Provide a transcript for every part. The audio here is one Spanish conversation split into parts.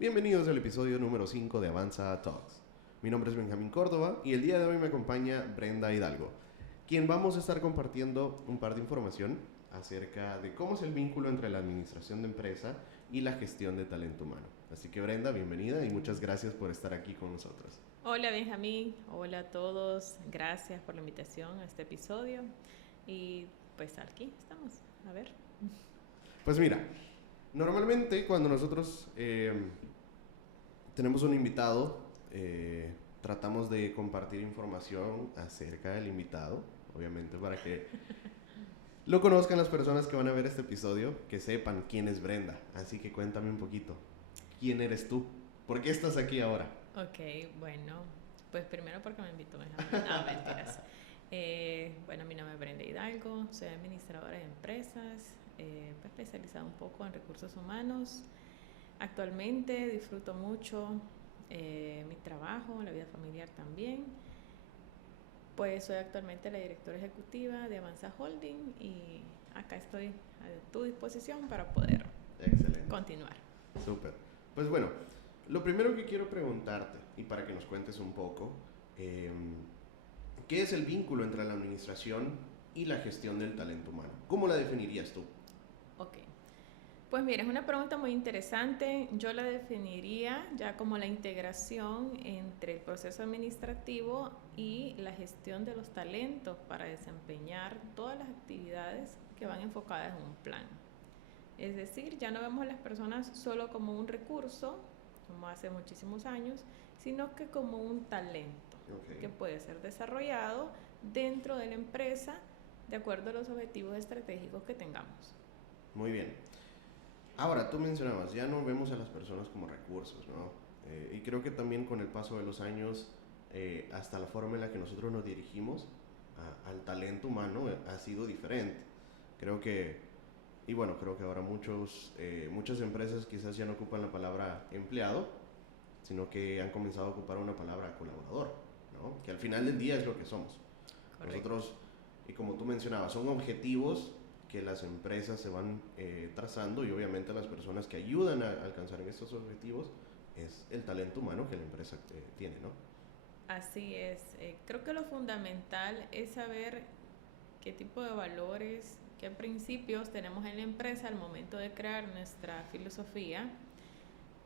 Bienvenidos al episodio número 5 de Avanza Talks. Mi nombre es Benjamín Córdoba y el día de hoy me acompaña Brenda Hidalgo, quien vamos a estar compartiendo un par de información acerca de cómo es el vínculo entre la administración de empresa y la gestión de talento humano. Así que Brenda, bienvenida y muchas gracias por estar aquí con nosotros. Hola Benjamín, hola a todos, gracias por la invitación a este episodio y pues aquí estamos, a ver. Pues mira, normalmente cuando nosotros tenemos un invitado, tratamos de compartir información acerca del invitado, obviamente para que lo conozcan las personas que van a ver este episodio, que sepan quién es Brenda. Así que cuéntame un poquito, ¿quién eres tú? ¿Por qué estás aquí ahora? Ok, bueno, pues primero porque me invitó Benjamín, no, mentiras. Bueno, mi nombre es Brenda Hidalgo, soy administradora de empresas, especializada un poco en recursos humanos. Actualmente disfruto mucho mi trabajo, la vida familiar también. Pues soy actualmente la directora ejecutiva de Avanza Holding y acá estoy a tu disposición para poder Excelente. continuar. Súper. Pues bueno, lo primero que quiero preguntarte, y para que nos cuentes un poco, eh, ¿qué es el vínculo entre la administración y la gestión del talento humano? ¿Cómo la definirías tú? Ok, pues mira, es una pregunta muy interesante. Yo la definiría ya como la integración entre el proceso administrativo y la gestión de los talentos para desempeñar todas las actividades que van enfocadas en un plan. Es decir, ya no vemos a las personas solo como un recurso, como hace muchísimos años, sino que como un talento que puede ser desarrollado dentro de la empresa de acuerdo a los objetivos estratégicos que tengamos. Muy bien. Ahora, tú mencionabas, ya no vemos a las personas como recursos, ¿no? Y creo que también con el paso de los años, hasta la forma en la que nosotros nos dirigimos al talento humano ha sido diferente. Creo que, y bueno, creo que ahora muchas empresas quizás ya no ocupan la palabra empleado, sino que han comenzado a ocupar una palabra colaborador, ¿no? Que al final del día es lo que somos. Correcto. Nosotros, y como tú mencionabas, son objetivos que las empresas se van trazando y obviamente las personas que ayudan a alcanzar estos objetivos es el talento humano que la empresa tiene, ¿no? Así es. Creo que lo fundamental es saber qué tipo de valores, qué principios tenemos en la empresa al momento de crear nuestra filosofía.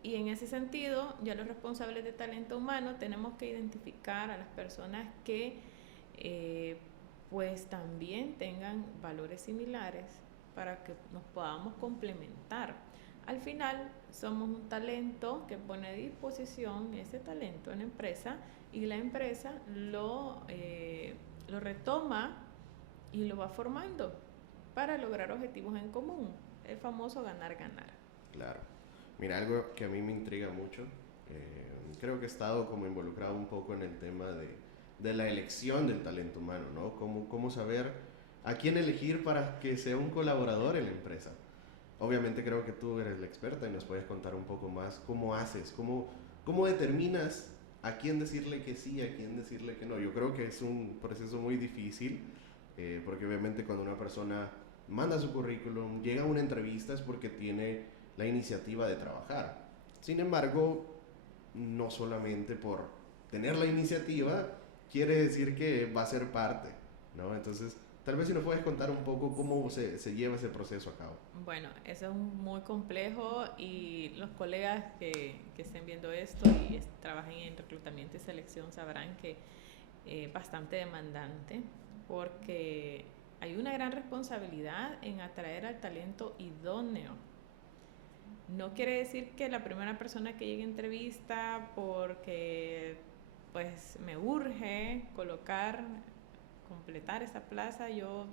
Y en ese sentido, ya los responsables de talento humano tenemos que identificar a las personas que pues también tengan valores similares para que nos podamos complementar. Al final somos un talento que pone a disposición ese talento en la empresa y la empresa lo retoma y lo va formando para lograr objetivos en común, el famoso ganar-ganar. Claro. Mira, algo que a mí me intriga mucho, creo que he estado como involucrado un poco en el tema de la elección del talento humano, ¿no? Cómo saber a quién elegir para que sea un colaborador en la empresa. Obviamente creo que tú eres la experta y nos puedes contar un poco más cómo haces, cómo determinas a quién decirle que sí, a quién decirle que no. Yo creo que es un proceso muy difícil, porque obviamente cuando una persona manda su currículum, llega a una entrevista es porque tiene la iniciativa de trabajar. Sin embargo, no solamente por tener la iniciativa quiere decir que va a ser parte, ¿no? Entonces, tal vez si nos puedes contar un poco cómo se lleva ese proceso a cabo. Bueno, eso es muy complejo y los colegas que estén viendo esto y trabajen en reclutamiento y selección sabrán que es bastante demandante porque hay una gran responsabilidad en atraer al talento idóneo. No quiere decir que la primera persona que llegue a entrevista porque pues me urge completar esa plaza, yo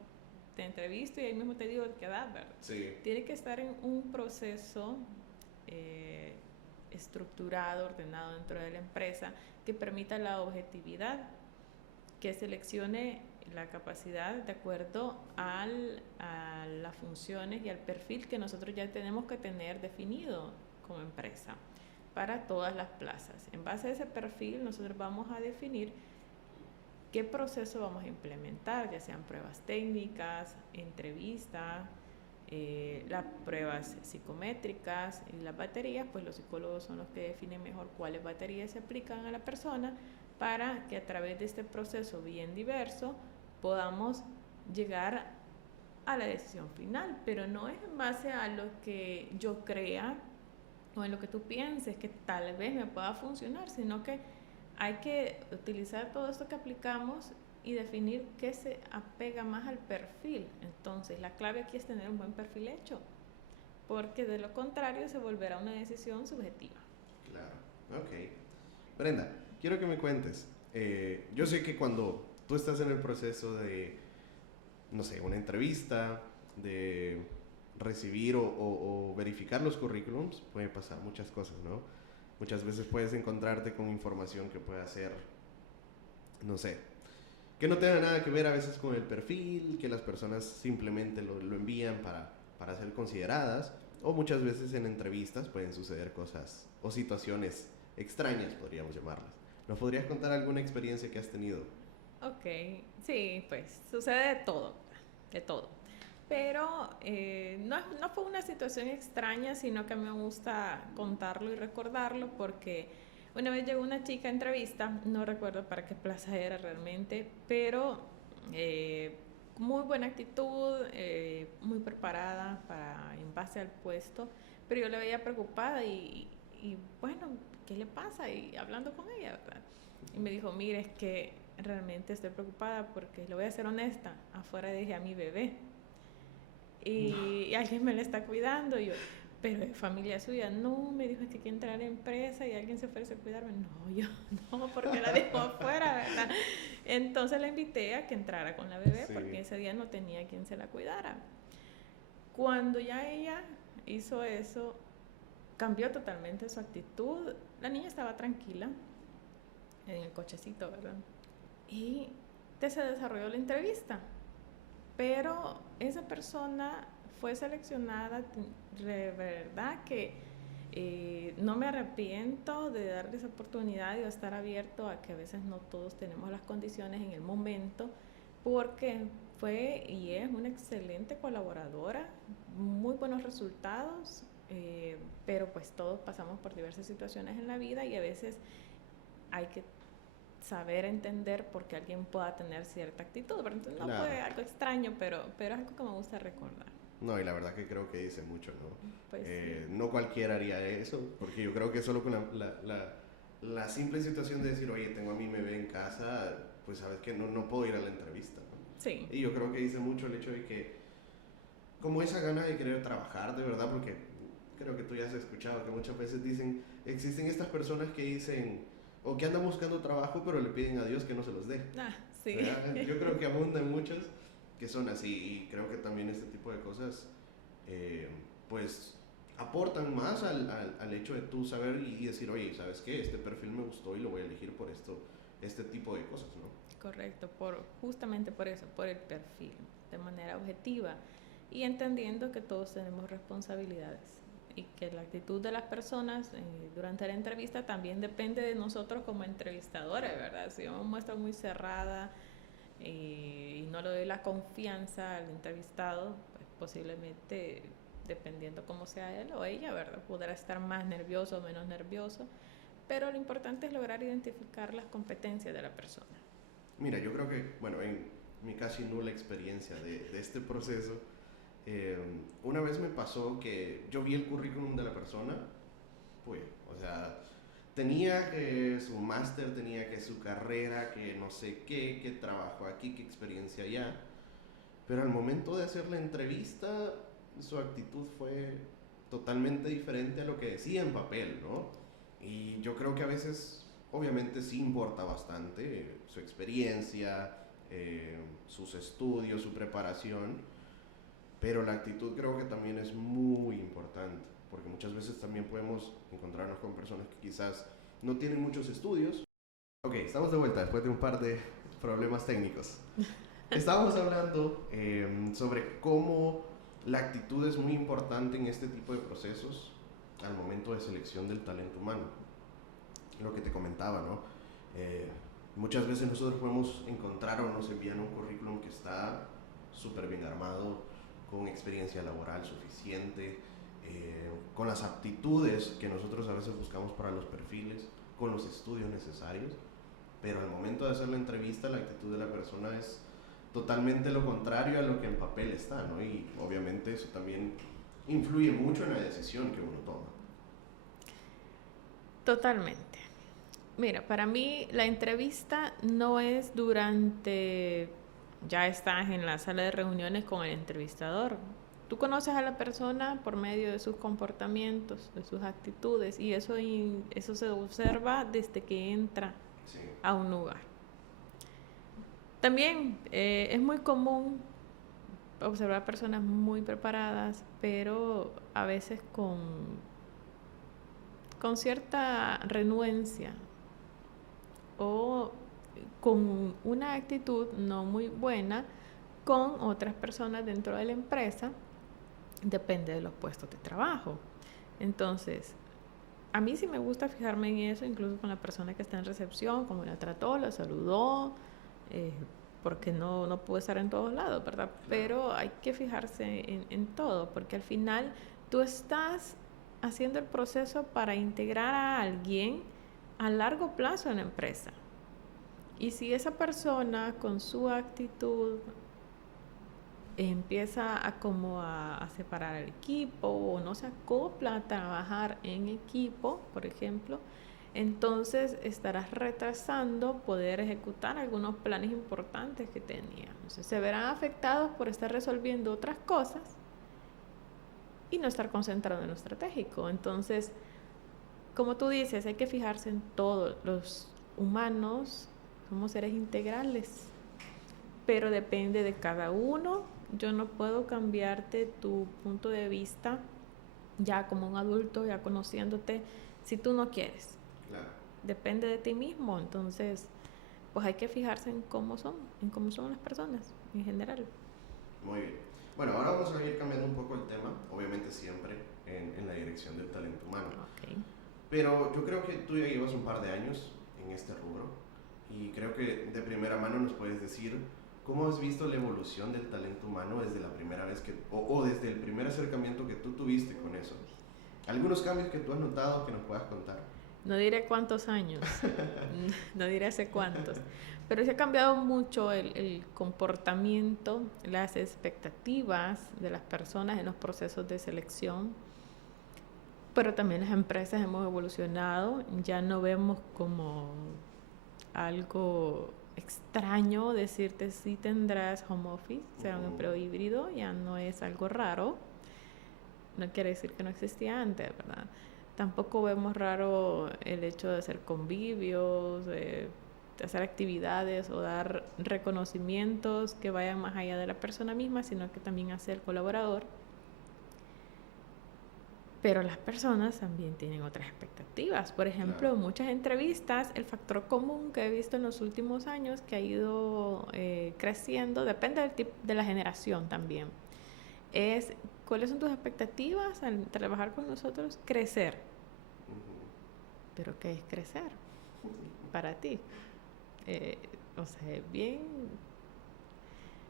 te entrevisto y ahí mismo te digo que da, ¿verdad? Sí. Tiene que estar en un proceso eh, estructurado, ordenado dentro de la empresa que permita la objetividad, que seleccione la capacidad de acuerdo a las funciones y al perfil que nosotros ya tenemos que tener definido como empresa para todas las plazas. En base a ese perfil nosotros vamos a definir qué proceso vamos a implementar, ya sean pruebas técnicas, entrevistas, las pruebas psicométricas y las baterías, pues los psicólogos son los que definen mejor cuáles baterías se aplican a la persona para que a través de este proceso bien diverso podamos llegar a la decisión final, pero no es en base a lo que yo crea o en lo que tú pienses que tal vez me pueda funcionar, sino que hay que utilizar todo esto que aplicamos y definir qué se apega más al perfil. Entonces, la clave aquí es tener un buen perfil hecho, porque de lo contrario se volverá una decisión subjetiva. Claro, ok. Brenda, quiero que me cuentes. Yo sé que cuando tú estás en el proceso de, no sé, una entrevista, de recibir o verificar los currículums, puede pasar muchas cosas, ¿no? Muchas veces puedes encontrarte con información que pueda ser, no sé, que no tenga nada que ver a veces con el perfil, que las personas simplemente lo envían para ser consideradas, o muchas veces en entrevistas pueden suceder cosas o situaciones extrañas, podríamos llamarlas. ¿Nos podrías contar alguna experiencia que has tenido? Ok, sí, pues sucede de todo. Pero no fue una situación extraña, sino que me gusta contarlo y recordarlo porque una vez llegó una chica a entrevista, no recuerdo para qué plaza era realmente, pero muy buena actitud, muy preparada en base al puesto, pero yo la veía preocupada y bueno, ¿qué le pasa? Y hablando con ella, ¿verdad? Y me dijo, mire, es que realmente estoy preocupada porque, le voy a ser honesta, afuera dejé a mi bebé y alguien me la está cuidando. Y yo, pero es familia suya. No, me dijo, es que hay que entrar a la empresa y alguien se ofrece a cuidarme. No, yo no, porque la dejó afuera, ¿verdad? Entonces la invité a que entrara con la bebé, Sí. porque ese día no tenía quien se la cuidara. Cuando ya ella hizo eso, cambió totalmente su actitud. La niña estaba tranquila en el cochecito, ¿verdad? Y se desarrolló la entrevista. Pero esa persona fue seleccionada, de verdad que no me arrepiento de darle esa oportunidad y de estar abierto a que a veces no todos tenemos las condiciones en el momento, porque fue y es una excelente colaboradora, muy buenos resultados, pero pues todos pasamos por diversas situaciones en la vida y a veces hay que saber entender por qué alguien pueda tener cierta actitud. Pero entonces no Claro. fue algo extraño, pero es algo que me gusta recordar. No, y la verdad que creo que dice mucho, ¿no? Pues sí. No cualquiera haría eso, porque yo creo que solo con la simple situación de decir, oye, tengo a mi bebé en casa, pues sabes que no puedo ir a la entrevista, ¿no? Sí. Y yo creo que dice mucho el hecho de que, como esa gana de querer trabajar, de verdad, porque creo que tú ya has escuchado que muchas veces dicen, existen estas personas que dicen, o que andan buscando trabajo, pero le piden a Dios que no se los dé. Ah, sí. ¿Verdad? Yo creo que abundan muchos que son así, y creo que también este tipo de cosas, pues, aportan más al hecho de tú saber y decir, oye, ¿sabes qué? Este perfil me gustó y lo voy a elegir por esto, este tipo de cosas, ¿no? Correcto, justamente por eso, por el perfil, de manera objetiva y entendiendo que todos tenemos responsabilidades y que la actitud de las personas durante la entrevista también depende de nosotros como entrevistadores, ¿verdad? Si yo me muestro muy cerrada y no le doy la confianza al entrevistado, pues posiblemente, dependiendo cómo sea él o ella, ¿verdad? Podrá estar más nervioso o menos nervioso, pero lo importante es lograr identificar las competencias de la persona. Mira, yo creo que, bueno, en mi casi nula experiencia de este proceso, una vez me pasó que yo vi el currículum de la persona, pues, o sea, tenía que su máster, tenía que su carrera, que no sé qué trabajo aquí, qué experiencia allá, pero al momento de hacer la entrevista, su actitud fue totalmente diferente a lo que decía en papel, ¿no? Y yo creo que a veces, obviamente sí importa bastante su experiencia, sus estudios, su preparación, pero la actitud creo que también es muy importante, porque muchas veces también podemos encontrarnos con personas que quizás no tienen muchos estudios. Ok, estamos de vuelta después de un par de problemas técnicos. Estábamos hablando sobre cómo la actitud es muy importante en este tipo de procesos al momento de selección del talento humano. Lo que te comentaba, ¿no? Muchas veces nosotros podemos encontrar o nos envían un currículum que está súper bien armado, con experiencia laboral suficiente, con las aptitudes que nosotros a veces buscamos para los perfiles, con los estudios necesarios, pero al momento de hacer la entrevista la actitud de la persona es totalmente lo contrario a lo que en papel está, ¿no? Y obviamente eso también influye mucho en la decisión que uno toma. Totalmente. Mira, para mí la entrevista no es durante, ya estás en la sala de reuniones con el entrevistador. Tú conoces a la persona por medio de sus comportamientos, de sus actitudes, y eso se observa desde que entra a un lugar. También es muy común observar personas muy preparadas, pero a veces con cierta renuencia o con una actitud no muy buena con otras personas dentro de la empresa, depende de los puestos de trabajo. Entonces, a mí sí me gusta fijarme en eso, incluso con la persona que está en recepción, cómo la trató, la saludó, porque no puede estar en todos lados, ¿verdad? Pero hay que fijarse en todo, porque al final tú estás haciendo el proceso para integrar a alguien a largo plazo en la empresa. Y si esa persona con su actitud empieza a separar el equipo o no se acopla a trabajar en equipo, por ejemplo, entonces estarás retrasando poder ejecutar algunos planes importantes que tenías. Entonces se verán afectados por estar resolviendo otras cosas y no estar concentrado en lo estratégico. Entonces, como tú dices, hay que fijarse en todo. Los humanos somos seres integrales, pero depende de cada uno. Yo no puedo cambiarte tu punto de vista ya como un adulto, ya conociéndote, si tú no quieres. Claro. Depende de ti mismo. Entonces, pues hay que fijarse en cómo son las personas en general. Muy bien. Bueno, ahora vamos a ir cambiando un poco el tema, obviamente siempre en la dirección del talento humano. Okay. Pero yo creo que tú ya llevas un par de años en este rubro y creo que de primera mano nos puedes decir cómo has visto la evolución del talento humano desde la primera vez o desde el primer acercamiento que tú tuviste con eso. ¿Algunos cambios que tú has notado que nos puedas contar? No diré cuántos años, no diré hace cuántos, pero se ha cambiado mucho el comportamiento, las expectativas de las personas en los procesos de selección, pero también las empresas hemos evolucionado, ya no vemos como algo extraño decirte si tendrás home office, será un empleo híbrido, ya no es algo raro, no quiere decir que no existía antes, ¿verdad? Tampoco vemos raro el hecho de hacer convivios, de hacer actividades o dar reconocimientos que vayan más allá de la persona misma, sino que también hacia el colaborador. Pero las personas también tienen otras expectativas. Por ejemplo, en muchas entrevistas, el factor común que he visto en los últimos años, que ha ido creciendo, depende del tipo de la generación también, es ¿cuáles son tus expectativas al trabajar con nosotros? Crecer. ¿Pero qué es crecer para ti? O sea, bien...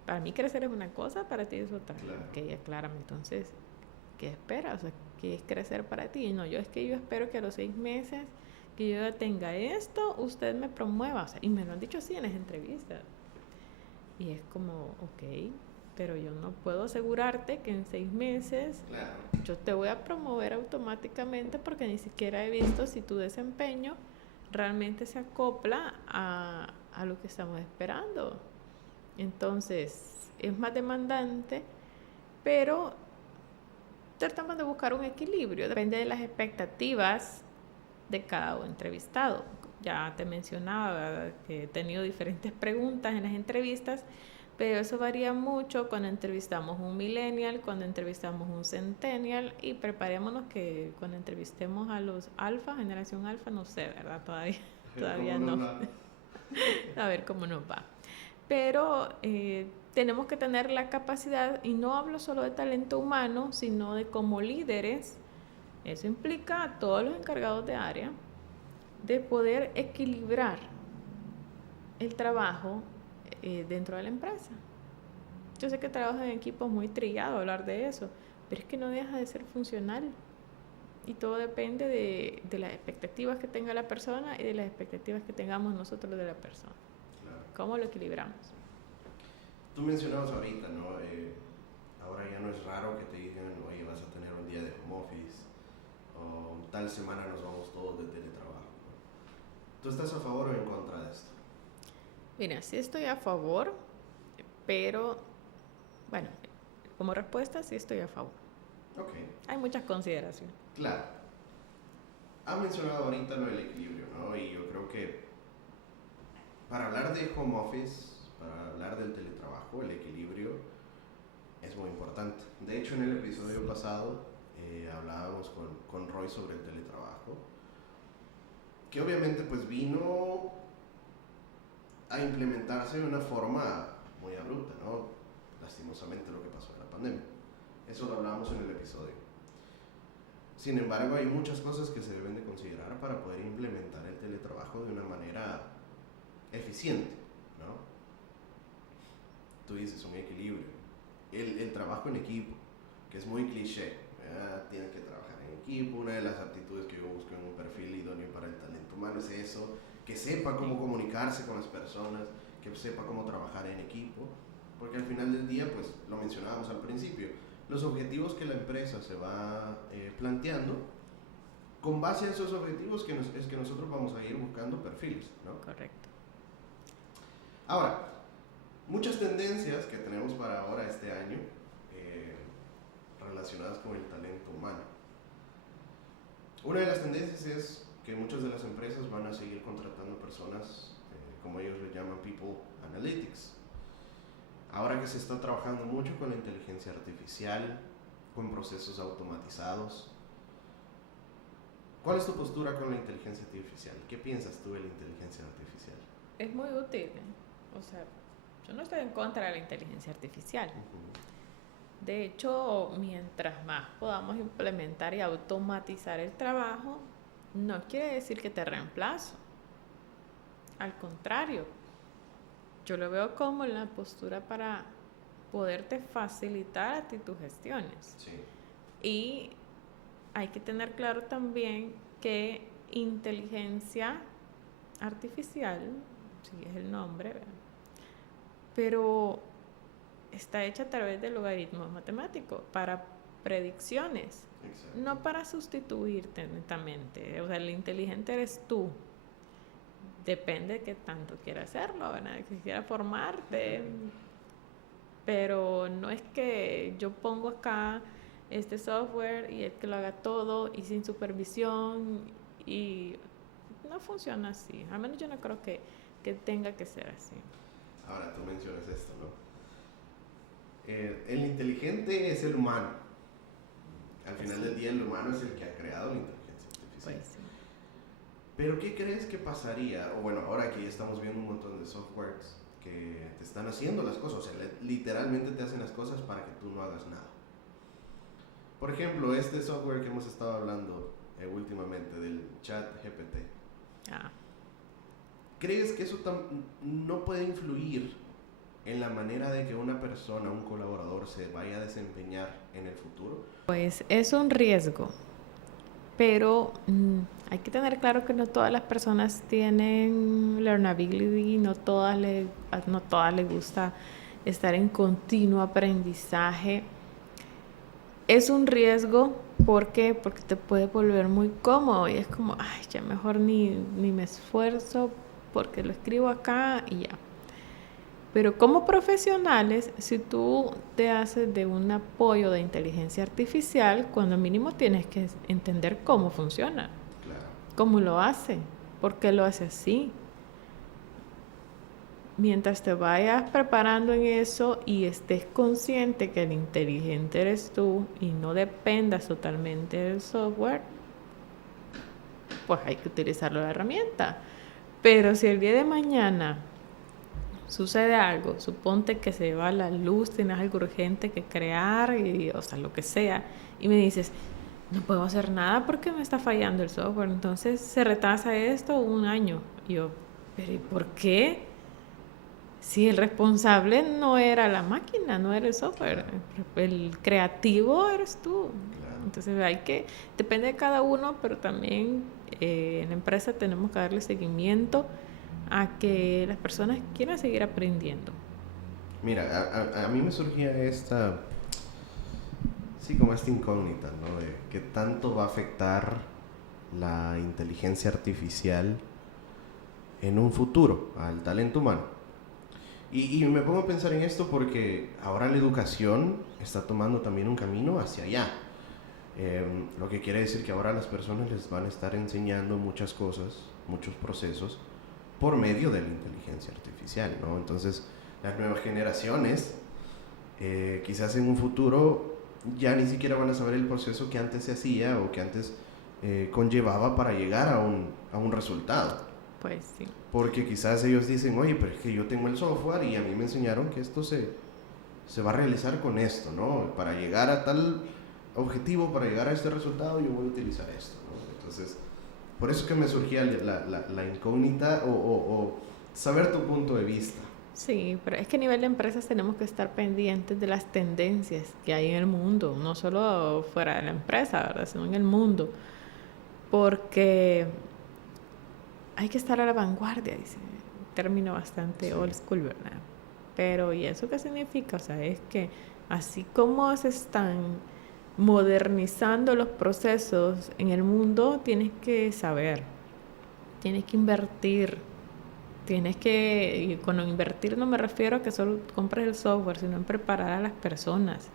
Para mí crecer es una cosa, para ti es otra. Claro. Ok, aclárame. Entonces, ¿qué esperas? O sea, ¿qué es crecer para ti? No, yo espero que a los 6 meses que yo ya tenga esto, usted me promueva. O sea, y me lo han dicho así en las entrevistas. Y es como, ok, pero yo no puedo asegurarte que en 6 meses yo te voy a promover automáticamente porque ni siquiera he visto si tu desempeño realmente se acopla a lo que estamos esperando. Entonces, es más demandante, pero tratamos de buscar un equilibrio. Depende de las expectativas de cada entrevistado. Ya te mencionaba, ¿verdad?, que he tenido diferentes preguntas en las entrevistas, pero eso varía mucho cuando entrevistamos un millennial, cuando entrevistamos un centennial, y preparémonos que cuando entrevistemos a los alfa, generación alfa, no sé, ¿verdad? Todavía no. A ver cómo nos va. Pero tenemos que tener la capacidad, y no hablo solo de talento humano, sino de como líderes, eso implica a todos los encargados de área, de poder equilibrar el trabajo dentro de la empresa. Yo sé que trabajo en equipo es muy trillado hablar de eso, pero es que no deja de ser funcional. Y todo depende de las expectativas que tenga la persona y de las expectativas que tengamos nosotros de la persona. Claro. ¿Cómo lo equilibramos? Tú mencionabas ahorita, ¿no? Ahora ya no es raro que te digan, oye, vas a tener un día de home office, o tal semana nos vamos todos de teletrabajo. ¿Tú estás a favor o en contra de esto? Mira, sí estoy a favor, pero bueno, como respuesta sí estoy a favor. Ok. Hay muchas consideraciones. Claro. Ha mencionado ahorita lo del equilibrio, ¿no? Y yo creo que para hablar de home office, para hablar del teletrabajo, el equilibrio es muy importante. De hecho, en el episodio pasado hablábamos con Roy sobre el teletrabajo, que obviamente pues vino a implementarse de una forma muy abrupta, ¿no? Lastimosamente lo que pasó en la pandemia. Eso lo hablábamos en el episodio. Sin embargo, hay muchas cosas que se deben de considerar para poder implementar el teletrabajo de una manera eficiente, ¿no? Tú dices un equilibrio. El trabajo en equipo, que es muy cliché, tienes que trabajar en equipo. Una de las aptitudes que yo busco en un perfil idóneo para el talento humano es eso, que sepa cómo comunicarse con las personas, que sepa cómo trabajar en equipo, porque al final del día, pues lo mencionábamos al principio, los objetivos que la empresa se va planteando, con base a esos objetivos es que nosotros vamos a ir buscando perfiles, ¿no? Correcto. Ahora, muchas tendencias que tenemos para ahora este año relacionadas con el talento humano. Una de las tendencias es que muchas de las empresas van a seguir contratando personas, como ellos le llaman People Analytics. Ahora que se está trabajando mucho con la inteligencia artificial, con procesos automatizados, ¿cuál es tu postura con la inteligencia artificial? ¿Qué piensas tú de la inteligencia artificial? Es muy útil, o sea, yo no estoy en contra de la inteligencia artificial. De hecho, mientras más podamos implementar y automatizar el trabajo, no quiere decir que te reemplazo. Al contrario, yo lo veo como la postura para poderte facilitar a ti tus gestiones. Sí. Y hay que tener claro también que inteligencia artificial, sí es el nombre, ¿verdad? Pero está hecha a través de logaritmos matemáticos para predicciones. Exacto. No para sustituirte netamente. O sea, el inteligente eres tú. Depende de qué tanto quieras hacerlo, ¿verdad? Que quieras formarte. Pero no es que yo pongo acá este software y el que lo haga todo y sin supervisión, y no funciona así. Al menos yo no creo que tenga que ser así. Ahora tú mencionas esto, ¿no? El inteligente es el humano. Al final del día el humano es el que ha creado la inteligencia artificial. Pues sí. Pero ¿qué crees que pasaría? O bueno, ahora que ya estamos viendo un montón de softwares que te están haciendo las cosas, o sea, literalmente te hacen las cosas para que tú no hagas nada. Por ejemplo, este software que hemos estado hablando últimamente, del ChatGPT. ¿Crees que eso no puede influir en la manera de que una persona, un colaborador, se vaya a desempeñar en el futuro? Pues es un riesgo, pero hay que tener claro que no todas las personas tienen learnability, no todas les gusta estar en continuo aprendizaje. Es un riesgo, ¿por qué? Porque te puede volver muy cómodo y es como, ay, ya mejor ni me esfuerzo porque lo escribo acá y ya. Pero como profesionales, si tú te haces de un apoyo de inteligencia artificial, cuando mínimo tienes que entender cómo funciona, Claro. cómo lo hace, por qué lo hace así. Mientras te vayas preparando en eso y estés consciente que el inteligente eres tú y no dependas totalmente del software, pues hay que utilizar la herramienta. Pero si el día de mañana sucede algo, suponte que se va la luz, tienes algo urgente que crear, o sea, lo que sea, y me dices, no puedo hacer nada porque me está fallando el software, entonces se retrasa esto 1 año. Y yo, ¿pero y por qué? si el responsable no era la máquina, no era el software, el creativo eres tú. Claro. Entonces depende de cada uno, pero también en la empresa tenemos que darle seguimiento a que las personas quieran seguir aprendiendo. Mira, a mí me surgía como esta incógnita, ¿no? De qué tanto va a afectar la inteligencia artificial en un futuro al talento humano. Y me pongo a pensar en esto porque ahora la educación está tomando también un camino hacia allá. Lo que quiere decir que ahora las personas les van a estar enseñando muchas cosas, muchos procesos, por medio de la inteligencia artificial, ¿no? Entonces, las nuevas generaciones, quizás en un futuro, ya ni siquiera van a saber el proceso que antes se hacía o que antes conllevaba para llegar a un resultado. Pues sí. Porque quizás ellos dicen, oye, pero es que yo tengo el software y a mí me enseñaron que esto se va a realizar con esto, ¿no? Para llegar a tal objetivo, para llegar a este resultado, yo voy a utilizar esto, ¿no? Entonces, por eso que me surgía la incógnita o saber tu punto de vista. Sí, pero es que a nivel de empresas tenemos que estar pendientes de las tendencias que hay en el mundo, no solo fuera de la empresa, ¿verdad? Sino en el mundo, porque hay que estar a la vanguardia, dice, un término bastante old school, ¿verdad? Pero ¿y eso qué significa? O sea, es que así como se están modernizando los procesos en el mundo, tienes que saber, tienes que invertir. Y con invertir no me refiero a que solo compres el software, sino en preparar a las personas.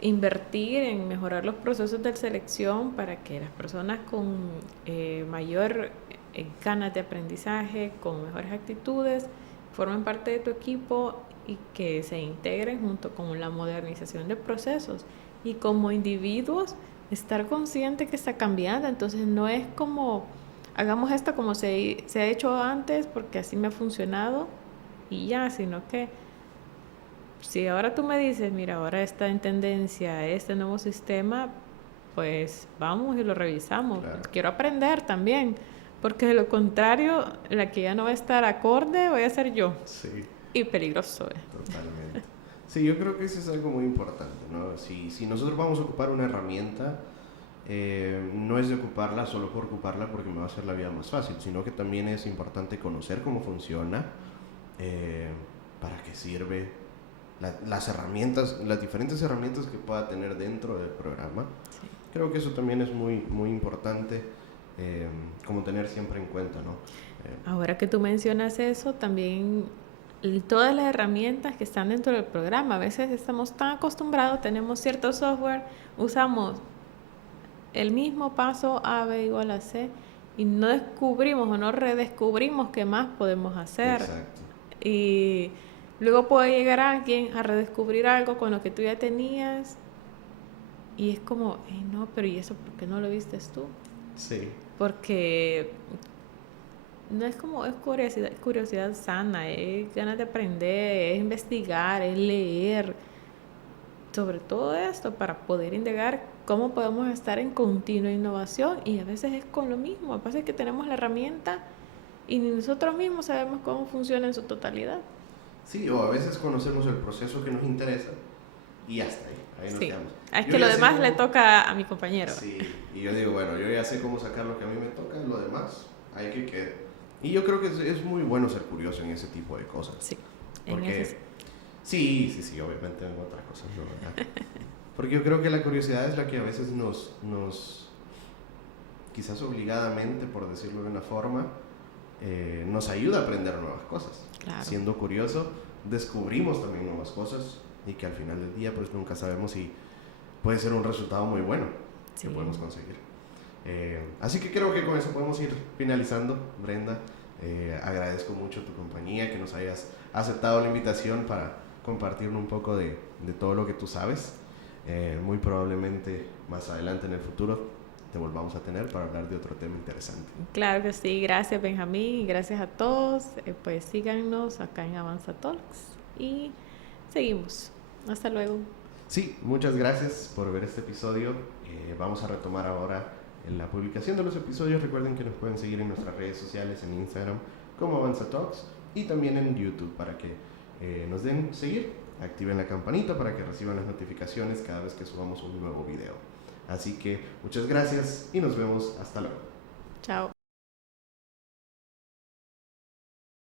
Invertir en mejorar los procesos de selección para que las personas con mayor ganas de aprendizaje, con mejores actitudes, formen parte de tu equipo y que se integren junto con la modernización de procesos. Y como individuos, estar consciente que está cambiando. Entonces no es como hagamos esto como se ha hecho antes porque así me ha funcionado y ya, sino que si ahora tú me dices, mira, ahora está en tendencia este nuevo sistema, pues vamos y lo revisamos. Claro. Quiero aprender también, porque de lo contrario, la que ya no va a estar acorde voy a ser yo. Sí. Y peligroso. Totalmente. Sí, yo creo que eso es algo muy importante, ¿no? Si nosotros vamos a ocupar una herramienta, no es de ocuparla solo por ocuparla porque me va a hacer la vida más fácil, sino que también es importante conocer cómo funciona, para qué sirve, las herramientas, las diferentes herramientas que pueda tener dentro del programa. Sí. Creo que eso también es muy, muy importante, como tener siempre en cuenta, ¿no? Ahora que tú mencionas eso, también todas las herramientas que están dentro del programa, a veces estamos tan acostumbrados, tenemos cierto software, usamos el mismo paso A, B igual a C y no descubrimos o no redescubrimos qué más podemos hacer. Exacto. Y luego puede llegar alguien a redescubrir algo con lo que tú ya tenías y es como, no, pero ¿y eso por qué no lo viste tú? Sí. Porque no es como, es curiosidad sana, es ganas de aprender, es investigar, es leer sobre todo esto para poder indagar cómo podemos estar en continua innovación y a veces es con lo mismo. Lo que pasa es que tenemos la herramienta y ni nosotros mismos sabemos cómo funciona en su totalidad. Sí, o a veces conocemos el proceso que nos interesa y hasta ahí nos quedamos. Es que lo demás le toca a mi compañero. Sí, y yo digo, bueno, yo ya sé cómo sacar lo que a mí me toca, lo demás hay que quedar. Y yo creo que es muy bueno ser curioso en ese tipo de cosas. Sí, porque sí, obviamente en otras cosas, ¿no? Porque yo creo que la curiosidad es la que a veces nos quizás obligadamente, por decirlo de una forma, nos ayuda a aprender nuevas cosas. Claro. Siendo curioso, descubrimos también nuevas cosas y que al final del día pues nunca sabemos si puede ser un resultado muy bueno que podemos conseguir. Así que creo que con eso podemos ir finalizando, Brenda. Agradezco mucho tu compañía, que nos hayas aceptado la invitación para compartirnos un poco de todo lo que tú sabes. Muy probablemente más adelante en el futuro te volvamos a tener para hablar de otro tema interesante. Claro que sí, gracias Benjamín y gracias a todos. Pues síganos acá en Avanza Talks y seguimos. Hasta luego. Sí, muchas gracias por ver este episodio. Vamos a retomar ahora en la publicación de los episodios. Recuerden que nos pueden seguir en nuestras redes sociales, en Instagram como Avanza Talks, y también en YouTube para que nos den seguir, activen la campanita para que reciban las notificaciones cada vez que subamos un nuevo video. Así que muchas gracias y nos vemos hasta luego. Chao.